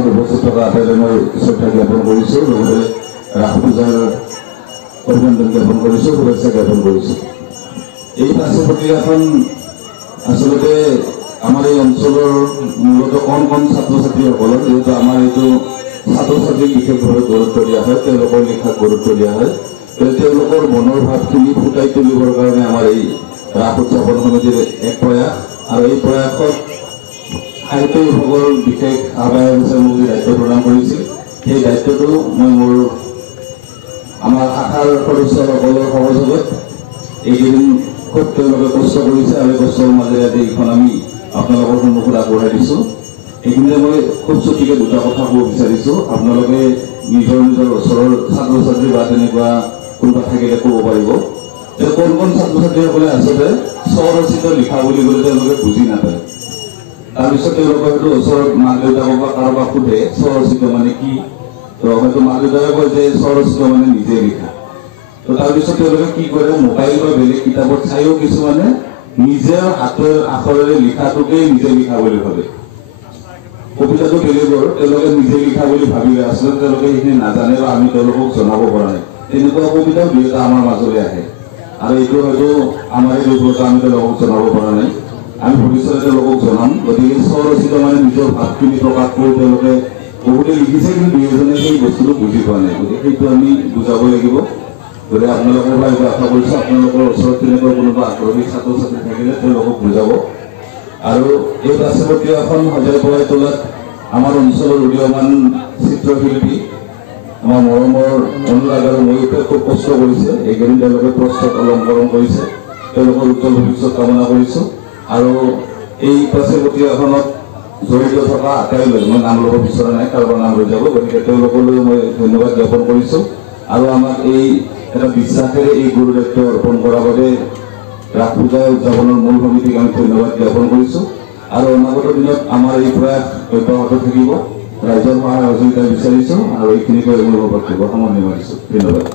অনুষ্ঠানত উপস্থিত থকা আটাইলৈ মই শ্ৰদ্ধা জ্ঞাপন কৰিছোঁ, লগতে ৰাস পূজাৰ অভিনন্দন জ্ঞাপন কৰিছোঁ, শুভেচ্ছা জ্ঞাপন কৰিছোঁ। এই প্ৰাচী পত্ৰিকাখন আচলতে আমাৰ এই অঞ্চলৰ মূলতঃ কণ কণ ছাত্ৰ ছাত্ৰীসকলক, যিহেতু আমাৰ এইটো ছাত্ৰ ছাত্ৰীক বিশেষভাৱে গুৰুত্ব দিয়া হয়, তেওঁলোকৰ লিখাত গুৰুত্ব দিয়া হয়, তেওঁলোকৰ মনৰ ভাৱখিনি ফুটাই তুলিবৰ কাৰণে আমাৰ এই ৰাস উদযাপন সমিতিৰ এক প্ৰয়াস। আৰু এই প্ৰয়াসত সাহিত্যসকল বিশেষ আহ্বায়ক হিচাপে মোক দায়িত্ব প্ৰদান কৰিছিল। সেই দায়িত্বটো মই মোৰ আমাৰ শাখাৰ সদস্যসকলৰ সহযোগত এইকেইদিন খুব তেওঁলোকে কষ্ট কৰিছে, আৰু এই কষ্টৰ মাজেৰে আজি এইখন আমি আপোনালোকৰ সন্মুখত আগবঢ়াই দিছোঁ। এইখিনিতে মই খুব চুটিকৈ দুটা কথা ক'ব বিচাৰিছোঁ। আপোনালোকে নিজৰ নিজৰ ওচৰৰ ছাত্ৰ ছাত্ৰী বা তেনেকুৱা কোনোবা থাকিলে ক'ব পাৰিব যে কোন কোন ছাত্ৰ ছাত্ৰীসকলে আচলতে স্বৰচিত লিখা বুলি ক'লে তেওঁলোকে বুজি নাপায়। তাৰপিছত তেওঁলোকে হয়তো ওচৰত মাক দেউতাকক বা কাৰোবাক সোধে স্বৰচিত মানে কি, তো হয়তো মাক দেউতাকে কয় যে স্বৰচিত মানে নিজে লিখা। তো তাৰপিছত তেওঁলোকে কি কৰে, মোবাইল বা বেলেগ কিতাপত চাইও কিছুমানে নিজৰ হাতৰ আখৰেৰে লিখাটোকেই নিজে লিখা বুলি ভাবে। কবিতাটো বেলেগৰ, তেওঁলোকে নিজে লিখা বুলি ভাবিলে আচলতে তেওঁলোকে সেইখিনি নাজানে বা আমি তেওঁলোকক জনাব পৰা নাই। তেনেকুৱা কবিতাও দুই এটা আমাৰ মাজলৈ আহে, আৰু এইটো হয়তো আমাৰ এই দুৰ্বলতা আমি তেওঁলোকক জনাব পৰা নাই। আমি ভৱিষ্যতে তেওঁলোকক জনাম। গতিকে স্বৰচিত মানে নিজৰ ভাৱখিনি প্ৰকাশ কৰি তেওঁলোকে বহুতে লিখিছে, কিন্তু দুই এজনে সেই বস্তুটো বুজি পোৱা নাই। গতিকে সেইটো আমি বুজাব লাগিব। গতিকে আপোনালোকৰ পৰা এইটো আশা কৰিছোঁ, আপোনালোকৰ ওচৰত তেনেকুৱা কোনোবা আগ্ৰহী ছাত্ৰ ছাত্ৰী থাকিলে তেওঁলোকক বুজাব। আৰু এই প্ৰাচী পত্ৰিকাখন সজাই পৰাই তোলাত আমাৰ অঞ্চলৰ উদীয়মান চিত্ৰশিল্পী আমাৰ মৰমৰ অনুৰাগ আৰু ময়ূৰে খুব কষ্ট কৰিছে। এইকেইদিন তেওঁলোকে প্ৰস্তুত অলংকৰণ কৰিছে, তেওঁলোকৰ উজ্জ্বল ভৱিষ্যত কামনা কৰিছোঁ। আৰু এই প্ৰাচী পত্ৰিকাখনত জড়িত থকা আটাইলৈ মই নাম ল'ব বিচৰা নাই, কাৰোবাৰ নাম লৈ যাব, গতিকে তেওঁলোকলৈ মই ধন্যবাদ জ্ঞাপন কৰিছোঁ। আৰু আমাক এই এটা বিশ্বাসেৰে এই গুৰু দায়িত্ব অৰ্পণ কৰাৰ বাবে ৰাস পূজা উদযাপনৰ মূল সমিতিক আমি ধন্যবাদ জ্ঞাপন কৰিছোঁ। আৰু অনাগত দিনত আমাৰ এই প্ৰয়াস অব্যাহত থাকিব, ৰাইজৰ সহায় সহযোগিতা বিচাৰিছোঁ, আৰু এইখিনিকৈ মোৰ বক্তব্য সামৰণি মাৰিছোঁ। ধন্যবাদ।